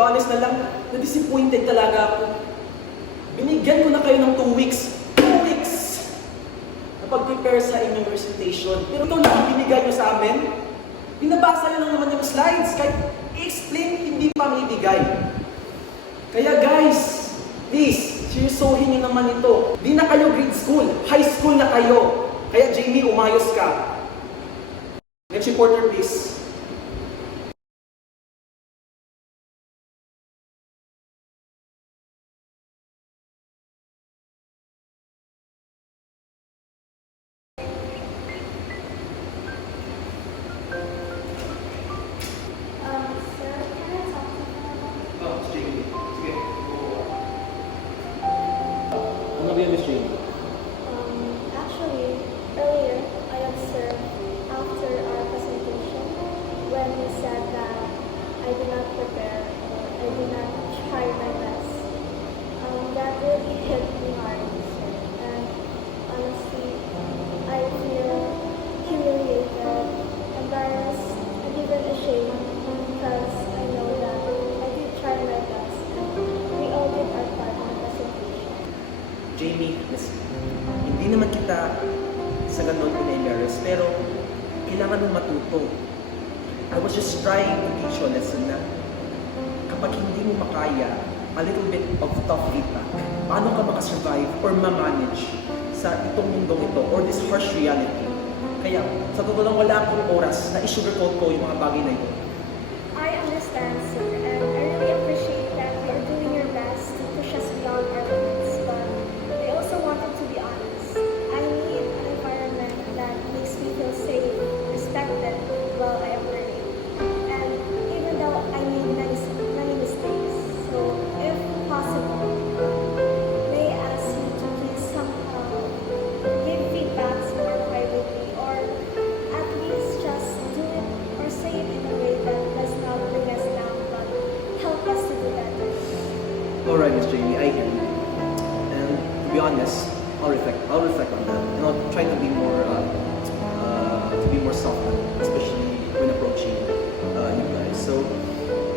honest na lang, na-disappointed talaga ako. Binigyan ko na kayo ng 2 weeks. 2 weeks! Na pag-prepare sa inyong recitation. Pero ito lang ang binigay nyo sa amin. Binabasa nyo lang naman yung slides. Kahit i-explain, hindi pa maibigay. Kaya guys, please, seryosohin nyo naman ito. Di na kayo grade school. High school na kayo. Kaya Jamie, umayos ka. Next reporter, please. Sir, can I talk to you? Oh, Miss Jamie. Sige, ano ba yan, Miss Jamie? Actually, earlier I observed after our presentation when you said that I did not prepare or I did not try my best. That really hit me hard, sir. And honestly, I feel humiliated, embarrassed, and even ashamed because I know that I did try my best and we all did our part in the presentation. Jamie, listen. Hindi naman kita sa ganon in-embarrass, pero kailangan mong matuto. I was just trying to teach you a lesson na kapag hindi mo makaya a little bit of tough feedback, paano ka makasurvive or ma-manage sa itong mundong ito or this harsh reality. Kaya, sa totoo lang, wala akong oras na i-sugarcoat ko yung mga bagay na ito. I understand, sir, and I really appreciate that you're doing your best to push us beyond our limits, but I also wanted to be honest. I need an environment that makes me feel safe, respected while I am learning. And even though I made many mistakes, so if possible, may I ask you to please somehow give feedbacks more privately, or at least just do it or say it in a way that does not bring us down, but help us to do better. Alright, Miss Jamie, I hear you. And to be honest, I'll reflect on that. And I'll try to be more softer, especially when approaching you guys. So,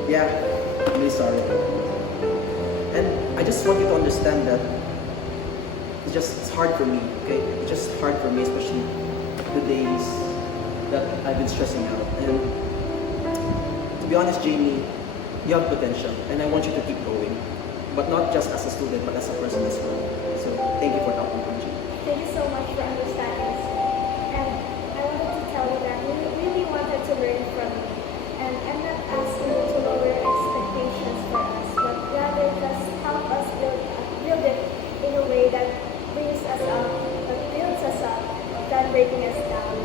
yeah, I'm really sorry. And I just want you to understand that it's hard for me, okay? It's just hard for me, especially the days that I've been stressing out. And to be honest, Jamie, you have potential, and I want you to keep going. But not just as a student, but as a person as well. So, thank you for talking to me. Thank you so much for understanding, sir. And I wanted to tell you that we really wanted to learn from you. And I'm not asking you to lower expectations for us, but rather just help us build it in a way that brings us up, that builds us up, than breaking us down.